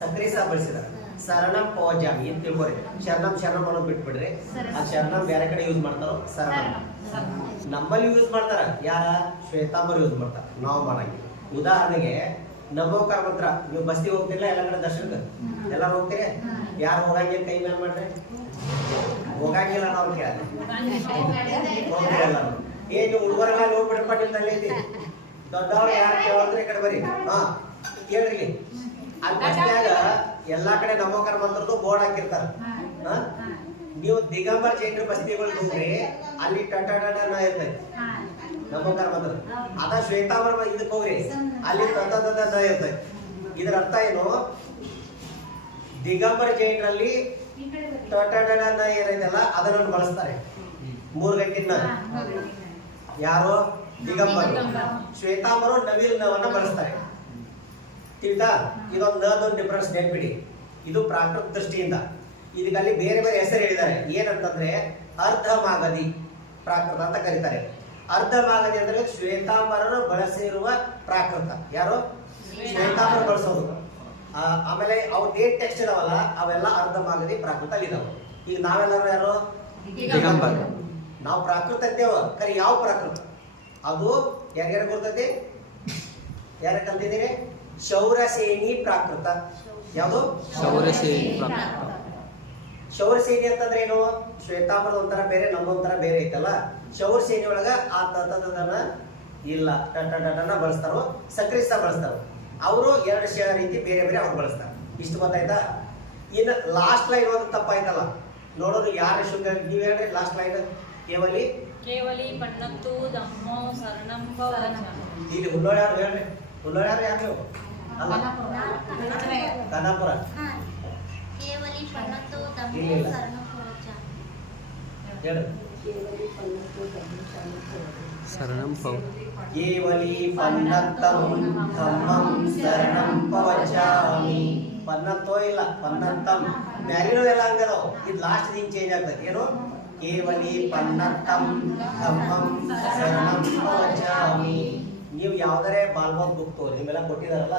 ಸಕ್ರಿ ಸಹ ಬಳಸಿದಾರೆ. ಶರಣಂ ಪವಜಾಮಿ ಅಂತ ತಿಳ್ಕೊರಿ. ಶರಣಂ ಶರಣಂ ಅನ್ನೋದು ಬಿಟ್ಬಿಡ್ರಿ. ಆ ಶರಣಂ ಬೇರೆ ಕಡೆ ಯೂಸ್ ಮಾಡ್ತಾರೋ ಶರಣಂ ನಮ್ಮಲ್ಲಿ ಯೂಸ್ ಮಾಡ್ತಾರ. ಯಾರ ಶ್ವೇತಾಂಬರ್ ಯೂಸ್ ಮಾಡ್ತಾರ, ನಾವು ಮಾಡಂಗಿಲ್ಲ. ಉದಾಹರಣೆಗೆ ನಮೋಕಾರ ಮಂತ್ರ ನೀವು ಬಸ್ತಿಗೆ ಹೋಗ್ತಿಲ್ಲ, ಎಲ್ಲ ಕಡೆ ದರ್ಶನಕ್ಕೆ ಎಲ್ಲಾರು ಹೋಗ್ತೀರಿ. ಯಾರು ಹೋಗಂಗಿಲ್ಲ ಕೈ ಮೇಲೆ ಮಾಡ್ರಿ. ಹೋಗಂಗಿಲ್ಲ ನಾವು ಕೇಳ ಹೋಗ್ತಿರಲ್ಲ. ಏ ನೀವು ಹುಡುಗರೆಲ್ಲ ಹೋಗ್ಬಿಡ್ರಪ್ಪ ನಿಮ್ ತಲೆ ಐತಿ. ದೊಡ್ಡವ್ರು ಯಾರು ಕೇಳಿದ್ರೆ ಈ ಕಡೆ ಬರ್ರಿ. ಹಾ ಕೇಳ್ರಿ. ಅಲ್ಲಿ ಬಸ್ನ್ಯಾಗ ಎಲ್ಲಾ ಕಡೆ ನಮೋಕಾರ ಮಂತ್ರದ್ದು ಬೋರ್ಡ್ ಹಾಕಿರ್ತಾರ. ನೀವು ದಿಗಂಬರ್ ಜೈನರ ಬಸ್ತಿಗಳಿಗೆ ಹೋಗ್ರಿ, ಅಲ್ಲಿ ಟಟನ ಇರ್ತೈತಿ ನಮೋಕಾರ ಮಂತ್ರ. ಅದ ಶ್ವೇತಾಂಬರ ಇದಕ್ಕೆ ಹೋಗ್ರಿ, ಅಲ್ಲಿ ತದ ಇರ್ತೈತಿ. ಇದರ ಅರ್ಥ ಏನು? ದಿಗಂಬರ ಜೈನರಲ್ಲಿ ಟಟನ ಏನೈತಲ್ಲ ಅದನ್ನು ಬಳಸ್ತಾರೆ. 3 ಗಂಟಿನ ಯಾರು ದಿಗಂಬರ್, ಶ್ವೇತಾಂಬರು ನವೀನವನ್ನ ಬಳಸ್ತಾರೆ. ತಿಳಿತಾ? ಇದೊಂದು ಡಿಫರೆನ್ಸ್ ನೆನ್ಪಿಡಿ. ಇದು ಪ್ರಾಕೃತ ದೃಷ್ಟಿಯಿಂದ. ಇದಕ್ಕಲ್ಲಿ ಬೇರೆ ಬೇರೆ ಹೆಸರು ಹೇಳಿದ್ದಾರೆ. ಏನಂತಂದ್ರೆ ಅರ್ಧ ಮಾಗದಿ ಪ್ರಾಕೃತ ಅಂತ ಕರೀತಾರೆ. ಅರ್ಧ ಮಾಗದಿ ಅಂದ್ರೆ ಶ್ವೇತಾಂಬರರು ಬಳಸಿರುವ ಪ್ರಾಕೃತ. ಯಾರು? ಶ್ವೇತಾಂಬರ ಬಳಸೋದು. ಆಮೇಲೆ ಅವು ಡೇಟ್ ಟೆಕ್ಸ್ಟ್ ಇದಾವಲ್ಲ, ಅವೆಲ್ಲ ಅರ್ಧ ಮಾಗದಿ ಪ್ರಾಕೃತ ಅಲ್ಲಿ ಇದಾವೆ. ಈಗ ನಾವೆಲ್ಲರೂ ಯಾರು? ದಿಗಂಬರ. ನಾವು ಪ್ರಾಕೃತ ಇದ್ದೇವ. ಕರಿ ಯಾವ ಪ್ರಾಕೃತ? ಅದು ಯಾರ್ಯಾರು ಗೊತ್ತೈತಿ? ಯಾರ ಕಲ್ತಿದ್ದೀರಿ? ಶೌರಸೇನಿ ಪ್ರಾಕೃತ. ಯಾವುದು? ಶೌರಸೇನಿ ಪ್ರಾಕೃತ. ಶೌರಸೇನಿ ಅಂತಂದ್ರೆ ಏನು? ಶ್ವೇತಾಂಬರದ ಒಂಥರ ಬೇರೆ, ನಮ್ಮೊಂಥರ ಬೇರೆ ಐತಲ್ಲ. ಶೌರಸೇನಿ ಒಳಗ ಆ ತತನ ಇಲ್ಲ, ಟಟನ ಬಳಸ್ತಾರೋ, ಸಕ್ರಿಸ ಬಳಸ್ತಾರೋ. ಅವರು 2 ರೀತಿ ಬೇರೆ ಬೇರೆ ಅವ್ರು ಬಳಸ್ತಾರೆ. ಇಷ್ಟು ಗೊತ್ತಾಯ್ತಾ? ಇನ್ನು ಲಾಸ್ಟ್ ಲೈನ್ ಒಂದು ತಪ್ಪಾಯ್ತಲ್ಲ, ನೋಡೋದು ಯಾರು ಶುದ್ಧ? ನೀವ್ ಹೇಳ್ರಿ ಲಾಸ್ಟ್ ಲೈನ್. ಕೇವಲಿ ಪನ್ನತ್ತು ಧಮ್ಮೋ ಶರಣಂ ಪವಜಾಮಿ. ಇಲ್ಲಿ ಹುಲ್ಲೋಳ್ಯಾರು ಹೇಳ್ರಿ. ಹುಲ್ಲೋಳ್ಯಾರು ಯಾರು? ಅಲ್ಲ, ಖಾನಾಪುರ. ಕೇವಲಿ ಪನ್ನತ್ತು ಧಮ್ಮೋ ಶರಣಂ ಪವಜಾಮಿ. ಹೇಳು. ಶರಣಂ ಕೇವಲಿ ಪನ್ನತ್ತಂ ಧಮ್ಮಂ ಶರಣಂ ಪವಜಾಮಿ. ಪನ್ನತ್ತೋ ಇಲ್ಲ, ಪನ್ನತ್ತಂ ಮ್ಯಾಲಿನೂ ಎಲ್ಲ ಹಂಗದಾವ. ಇದು ಲಾಸ್ಟ್ ಹಿಂಗ್ ಚೇಂಜ್ ಆಗ್ತದೆ. ಏನು? ಕೇವಲಿ ಪನ್ನತ್ತಂ ಧಮ್ಮಂ ಶರಣಂ ಪವಜಾಮಿ. ನೀವು ಯಾವ್ದಾರೆ ಬಾಲ್ಬೋದ್ ಬುಕ್ ತೋರಿ, ನಿಮ್ಮೆಲ್ಲ ಕೊಟ್ಟಿದಾರಲ್ಲ,